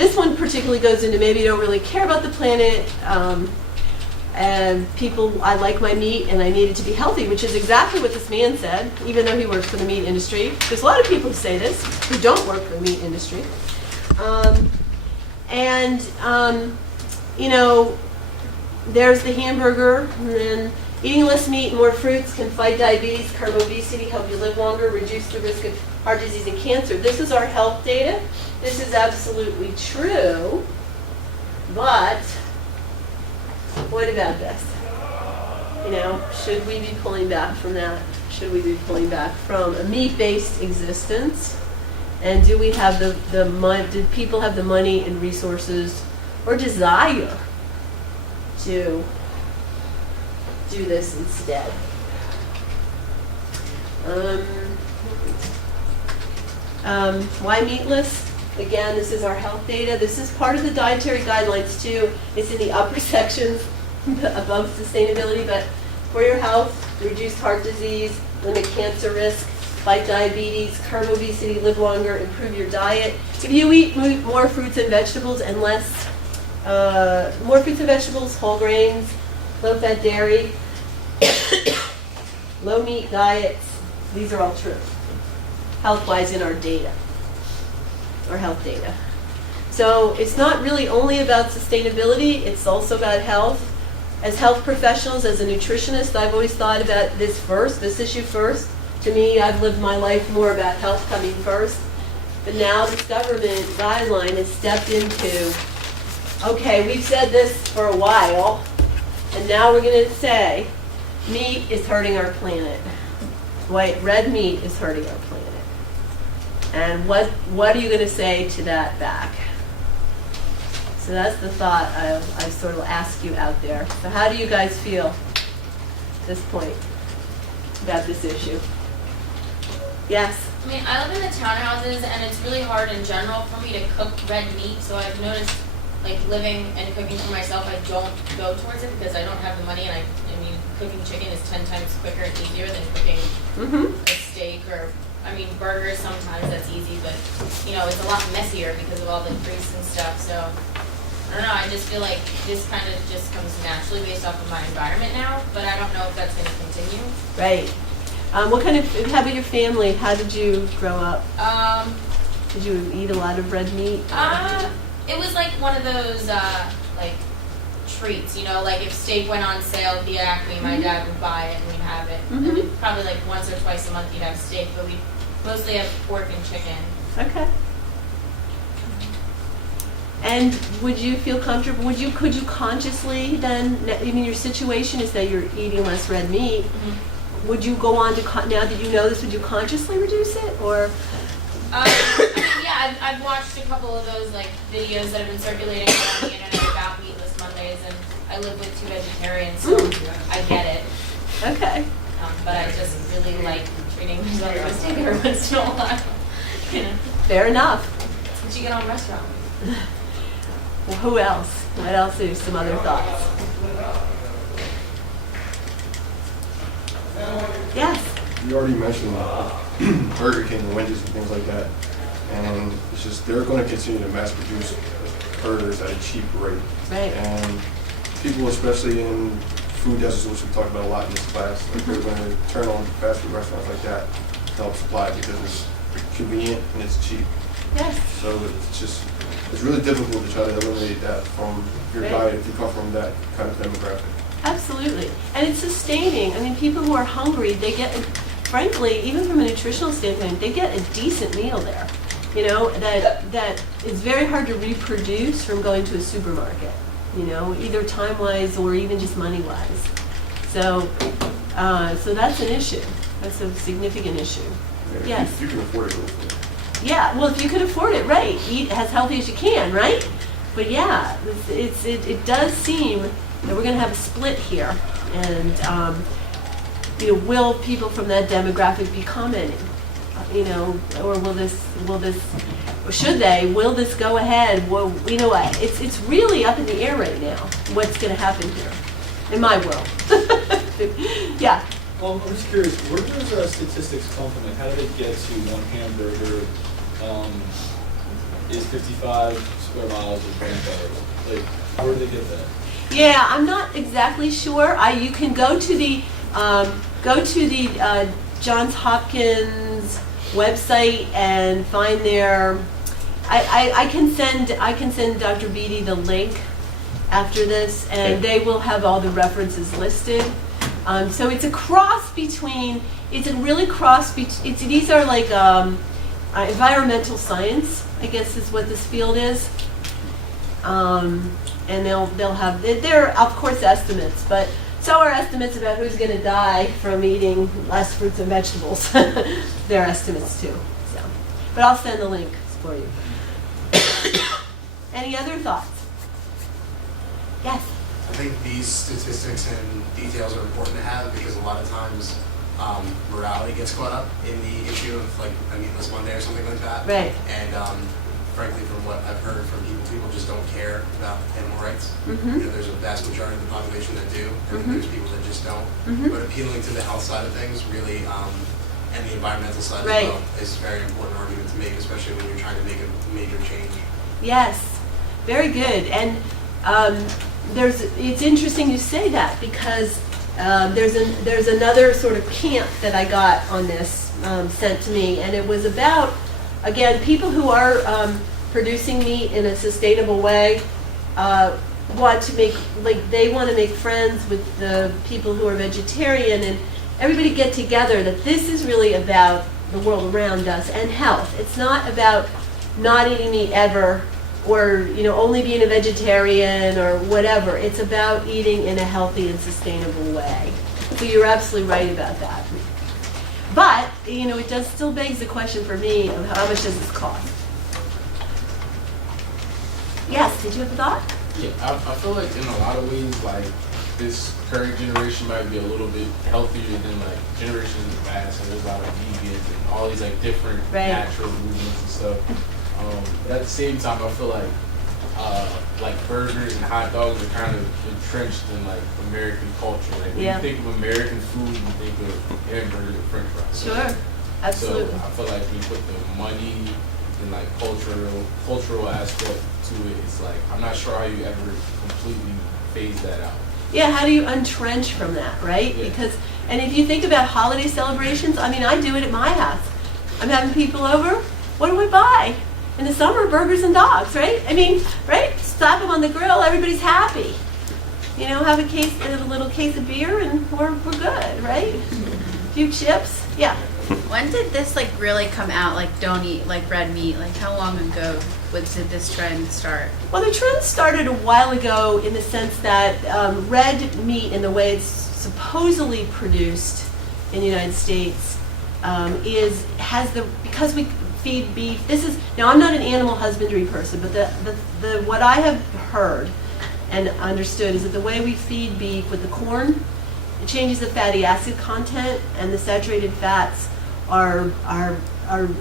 this one particularly goes into maybe you don't really care about the planet, and people, I like my meat and I need it to be healthy, which is exactly what this man said, even though he works for the meat industry. There's a lot of people who say this who don't work for the meat industry. You know, there's the hamburger, and then eating less meat and more fruits can fight diabetes, curb obesity, help you live longer, reduce the risk of heart disease and cancer. This is our health data. This is absolutely true, but what about this? You know, should we be pulling back from that? Should we be pulling back from a meat-based existence? And do we have the money? Did people have the money and resources or desire to do this instead? Why meatless? Again, this is our health data. This is part of the dietary guidelines too. It's in the upper sections above sustainability, but for your health, reduce heart disease, limit cancer risk, fight diabetes, curb obesity, live longer, improve your diet. If you eat more fruits and vegetables and less, more fruits and vegetables, whole grains, low-fat dairy, low-meat diets, these are all true, health-wise in our data, our health data. So it's not really only about sustainability, it's also about health. As health professionals, as a nutritionist, I've always thought about this issue first. To me, I've lived my life more about health coming first. But now this government guideline has stepped into, okay, we've said this for a while, and now we're going to say meat is hurting our planet. Red meat is hurting our planet. And what are you going to say to that back? So that's the thought I sort of ask you out there. So how do you guys feel at this point about this issue? Yes? I mean, I live in the townhouses, and it's really hard in general for me to cook red meat, so I've noticed, like, living and cooking for myself, I don't go towards it because I don't have the money, and I mean, cooking chicken is 10 times quicker and easier than cooking a steak or, I mean, burgers sometimes that's easy, but, you know, it's a lot messier because of all the grease and stuff, so, I don't know, I just feel like this kind of just comes naturally based off of my environment now, but I don't know if that's going to continue. Right. What kind of, how about your family? How did you grow up? Did you eat a lot of red meat? It was like one of those, like, treats, you know, like if steak went on sale at the Acme, my dad would buy it and we'd have it. And we'd probably like once or twice a month you'd have steak, but we'd mostly have pork and chicken. Okay. And would you feel comfortable, could you consciously then, I mean, your situation is that you're eating less red meat. Would you go on to, now that you know this, would you consciously reduce it, or? I mean, yeah, I've watched a couple of those like videos that have been circulating on the internet about meatless Mondays, and I live with 2 vegetarians, so I get it. Okay. But I just really like treating myself to a steak every once in a while. You know. Fair enough. What you get on restaurant? Well, who else? What else are some other thoughts? Yes. You already mentioned Burger King and Wendy's and things like that, and it's just they're going to continue to mass produce burgers at a cheap rate. Right. And people, especially in food deserts, which we talked about a lot in this class, like they're going to turn on fast food restaurants like that to help supply because it's convenient and it's cheap. Yes. So it's really difficult to try to eliminate that from your diet if you come from that kind of demographic. Absolutely. And it's sustaining. I mean, people who are hungry, they get, frankly, even from a nutritional standpoint, they get a decent meal there. You know, that is very hard to reproduce from going to a supermarket, you know, either time-wise or even just money-wise. So that's an issue. That's a significant issue. Yeah, Yes. You can afford it. Go for it. Yeah, well, if you can afford it, right. Eat as healthy as you can, right? But yeah, it does seem that we're going to have a split here. And, you know, will people from that demographic be commenting? You know, or will this, or should they, will this go ahead? Well, you know what, it's really up in the air right now, what's going to happen here, in my world. Yeah. Well, I'm just curious, where do those statistics come from? Like, how do they get to one hamburger is 55 square miles of grandfather? Like, where do they get that? Yeah, I'm not exactly sure. You can go to the Johns Hopkins website and find their. I can send Dr. Beatty the link after this, and Okay. they will have all the references listed. So it's a cross between. It's a really cross between. These are like environmental science, I guess is what this field is. And they'll have they're of course estimates, but so are estimates about who's going to die from eating less fruits and vegetables. They're estimates too. So, but I'll send the links for you. Any other thoughts? Yes. I think these statistics and details are important to have because a lot of times morality gets caught up in the issue of like a meatless Monday or something like that. Right. And frankly, from what I've heard from people just don't care about animal rights. Mm-hmm. You know, there's a vast majority of the population that do, and then there's people that just don't. Mhm. But appealing to the health side of things really, and the environmental side Right. as well, is a very important argument to make, especially when you're trying to make a major change. Yes, very good. And it's interesting you say that because there's another sort of camp that I got on this sent to me, and it was about, again, people who are producing meat in a sustainable way want to make friends with the people who are vegetarian, and everybody get together that this is really about the world around us and health. It's not about not eating meat ever or only being a vegetarian or whatever. It's about eating in a healthy and sustainable way. So you're absolutely right about that. But it does still begs the question for me of how much does this cost? Yes, did you have a thought? Yeah, I feel like in a lot of ways, like this current generation might be a little bit healthier than like generations in the past, and there's a lot of vegans and all these like different Right. natural movements and stuff. But at the same time, I feel like burgers and hot dogs are kind of entrenched in like American culture. Like when Yeah. you think of American food, you think of hamburgers and French fries. Sure, absolutely. So I feel like when you put the money and like cultural aspect to it, it's like I'm not sure how you ever completely phase that out. Yeah, how do you untrench from that, right? Yeah. And if you think about holiday celebrations, I mean, I do it at my house. I'm having people over. What do we buy? In the summer, burgers and dogs, right? I mean, right? Slap them on the grill, everybody's happy. Have a little case of beer, and we're good, right? A few chips, yeah. When did this really come out? Like, don't eat red meat. Like, how long ago did this trend start? Well, the trend started a while ago in the sense that red meat, in the way it's supposedly produced in the United States, because we feed beef. Now I'm not an animal husbandry person, but the what I have heard and understood is that the way we feed beef with the corn, it changes the fatty acid content, and the saturated fats are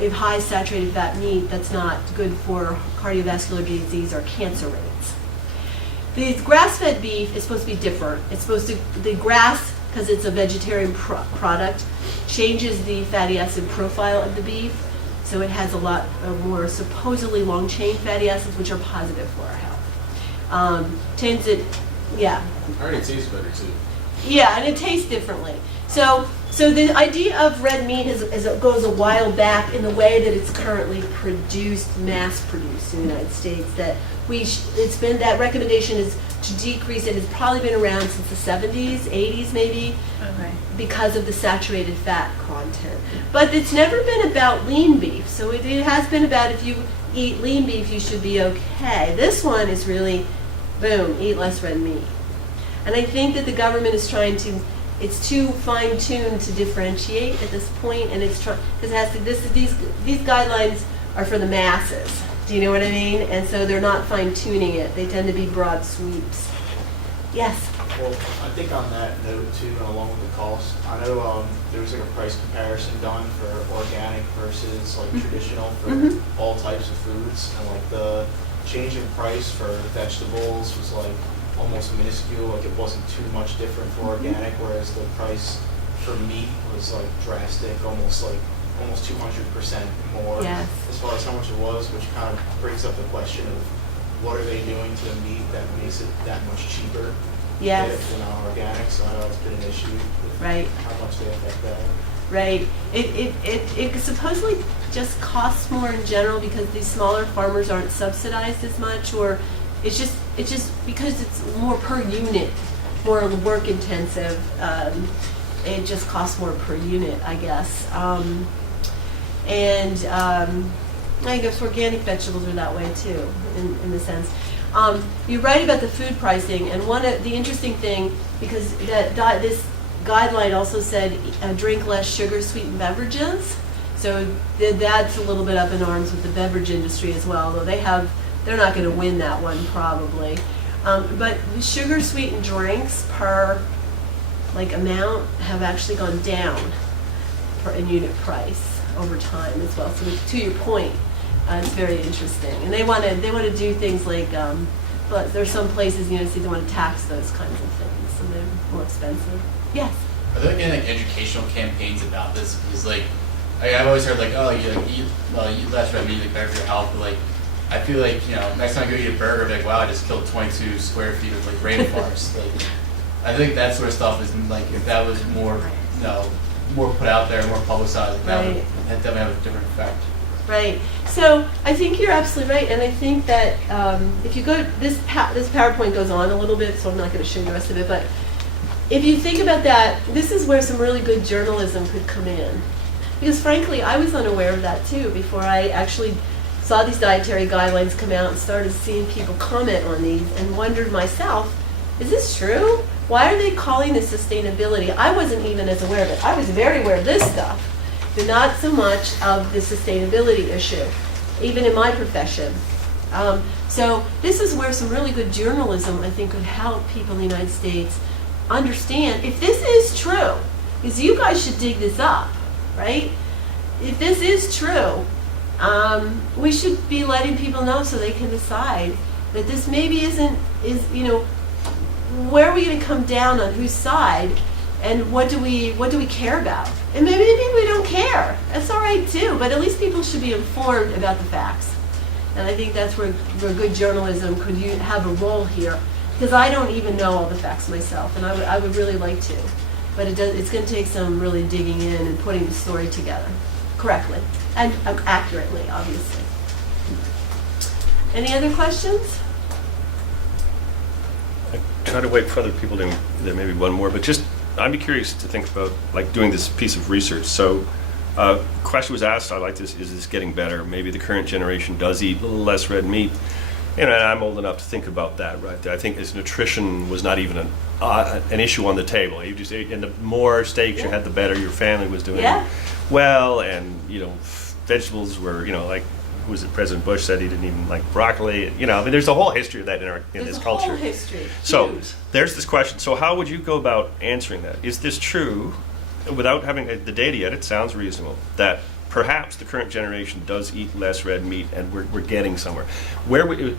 if high saturated fat meat, that's not good for cardiovascular disease or cancer rates. The grass-fed beef is supposed to be different. The grass, because it's a vegetarian product, changes the fatty acid profile of the beef, so it has a lot of more supposedly long-chain fatty acids, which are positive for our health. Changes it, yeah. I heard it tastes better too. Yeah, and it tastes differently. So the idea of red meat goes a while back in the way that it's currently produced, mass-produced in the United States. That that recommendation is to decrease it. It's probably been around since the 70s, 80s maybe, Okay. because of the saturated fat content. But it's never been about lean beef. So it has been about if you eat lean beef, you should be okay. This one is really, boom, eat less red meat. And I think that the government is trying to. It's too fine-tuned to differentiate at this point, and it's trying because these guidelines are for the masses. Do you know what I mean? And so they're not fine-tuning it. They tend to be broad sweeps. Yes. Well, I think on that note too, and along with the cost, I know there was a price comparison done for organic versus traditional for all types of foods, and the change in price for vegetables was almost minuscule. It wasn't too much different for organic, whereas the price for meat was drastic, almost 200% more Yes. as far as how much it was, which kind of brings up the question of what are they doing to the meat that makes it that much cheaper Yes. than organic? So I know it's been an issue with Right. how much they affect that. Right. It supposedly just costs more in general because these smaller farmers aren't subsidized as much, or it's just because it's more per unit, more work intensive. It just costs more per unit, I guess. I guess organic vegetables are that way too, in the sense. You write about the food pricing, and one of the interesting thing, because this guideline also said drink less sugar sweetened beverages, so that's a little bit up in arms with the beverage industry as well, though they're not going to win that one probably. But sugar sweetened drinks per amount have actually gone down in unit price over time as well. So to your point, it's very interesting, and they want to do things like, but there's some places so they want to tax those kinds of things, and they're more expensive. Yes. Are there any educational campaigns about this? Because I've always heard eat less red meat, better for your health. But I feel next time I go eat a burger, I'll be wow, I just killed 22 square feet of rainforest. I think that sort of stuff is if that was more more put out there, more publicized, that would definitely have a different effect. Right. So I think you're absolutely right, and I think that if you go, this PowerPoint goes on a little bit, so I'm not going to show you the rest of it, but if you think about that, this is where some really good journalism could come in. Because frankly, I was unaware of that too before I actually saw these dietary guidelines come out and started seeing people comment on these, and wondered myself, is this true? Why are they calling this sustainability? I wasn't even as aware of it. I was very aware of this stuff, but not so much of the sustainability issue, even in my profession. So this is where some really good journalism, I think, could help people in the United States understand if this is true, because you guys should dig this up, right? If this is true, we should be letting people know so they can decide that this maybe where are we going to come down on whose side, and what do we care about? And maybe we don't care. That's all right too, but at least people should be informed about the facts. And I think that's where good journalism could have a role here, because I don't even know all the facts myself, and I would really like to. But it's going to take some really digging in and putting the story together correctly and accurately, obviously. Any other questions? I try to wait for other people to, there may be one more, but just, I'd be curious to think about doing this piece of research. So, question was asked, I like this, is this getting better? Maybe the current generation does eat a little less red meat. And I'm old enough to think about that, right? I think as nutrition was not even an issue on the table. You just ate, and the more steaks you had, the better your family was doing well. And vegetables were, who was it? President Bush said he didn't even like broccoli. There's a whole history of that in this culture. Whole history. So huge. There's this question. So how would you go about answering that? Is this true? Without having the data yet, it sounds reasonable that perhaps the current generation does eat less red meat, and we're getting somewhere.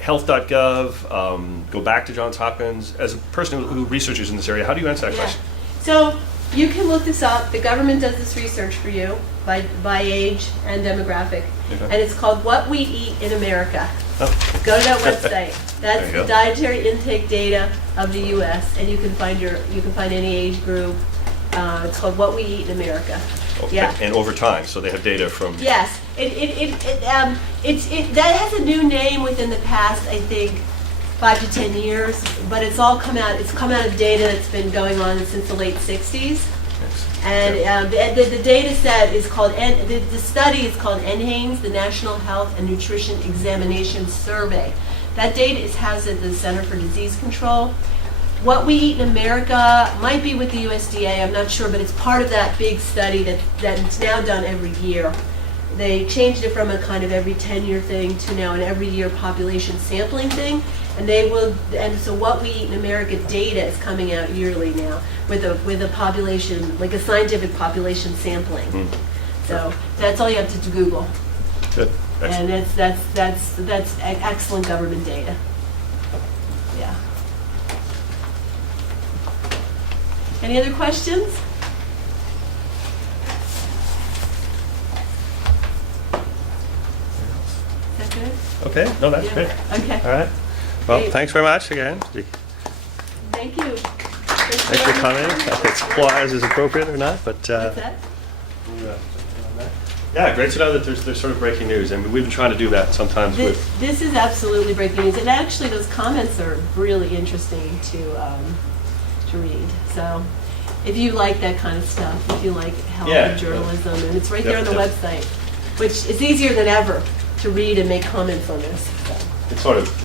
Health.gov, go back to Johns Hopkins. As a person who researches in this area, how do you answer that question? So you can look this up. The government does this research for you by age and demographic, and it's called What We Eat in America. Oh. Go to that website. That's There you the go. dietary intake data of the U.S., and you can find any age group. It's called What We Eat in America. Okay. Yeah. And over time, so they have data from. Yes, that has a new name within the past, I think, 5 to 10 years. But it's all come out. It's come out of data that's been going on since the late 60s. And the data set is called, the study is called NHANES, the National Health and Nutrition Examination Survey. That data is housed at the Center for Disease Control. What We Eat in America might be with the USDA, I'm not sure, but it's part of that big study that's now done every year. They changed it from a kind of every 10-year thing to now an every year population sampling thing. And so What We Eat in America data is coming out yearly now with a population, like a scientific population sampling. So that's all you have to Google. Good. Excellent. And that's excellent government data. Yeah. Any other questions? Is that good? Okay. No, that's Yeah. great. Okay. All right. Well, Great. thanks very much again. Thank you. Thanks for coming. If applause is appropriate or not, but What's that? yeah, great to know that there's sort of breaking news. I mean, we've been trying to do that sometimes with. This is absolutely breaking news, and actually, those comments are really interesting to read. So, if you like that kind of stuff, if you like health Yeah, and journalism, and it's right there on the Yep. website, which is easier than ever to read and make comments on this. So. It's sort of